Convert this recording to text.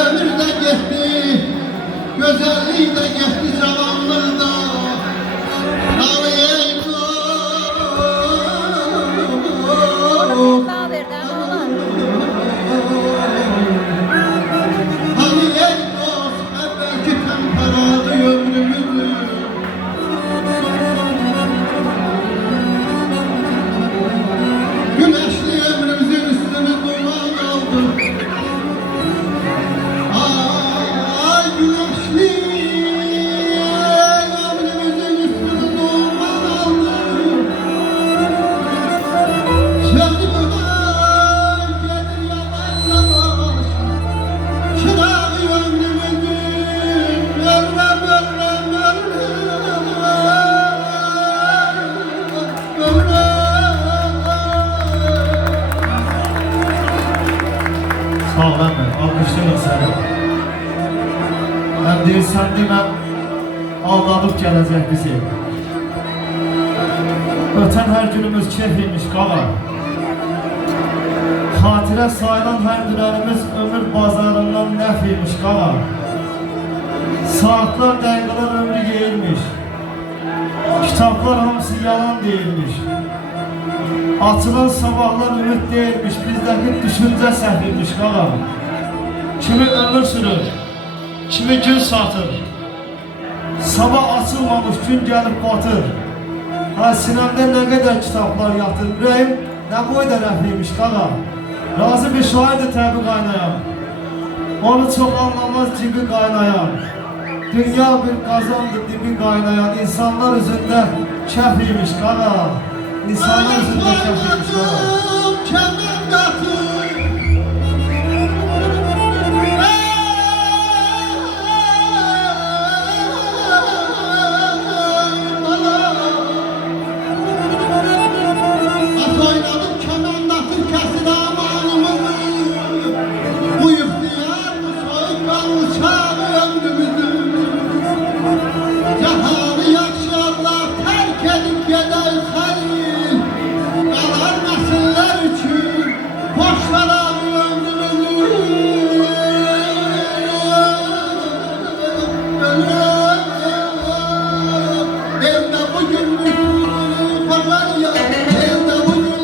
Ömür de gitti, güzellik de gitti, cavanlık da. Ağlayayım hani ey dost, evvelki temperalı ömrümüzü. Güneşli ömrümüzün üstünü duman aldı. Ay güneşli ömrümüzün üstünü duman aldı. Sözümden gelir yavaş yavaş, çırağı ömrümüzün ölmem ölmem Sağ ol əmi, alqışlayın səni. Mən deyirsən deməm, aldanıb gələcək bizi. Ötən hər günümüz keyf imiş qağa. Xatirə sayılan hər dünərimiz ömür bazarından nəf imiş qağa. Saatlar, dəqiqələr ömrü yeyilmiş. Kitablar hamısı yalan deyilmiş. Açılan sabahlar ümit değilmiş, bizdeki düşünce səhviymiş qağa. Kimi ömür sürür, kimi gün satır. Sabah açılmamış gün gelip batır. Ha, sinəmdə nə qədər kitablar yatır, ürəyim nə boyda rəhliymiş qağa. Razı bir şairdir təbi qaynayan, onu çox anlamaz cibi qaynayan. Dünya bir qazandır dibi qaynayan, insanlar üzündə kəf imiş qağa. İnsanlar üzündə kəf imiş qağa.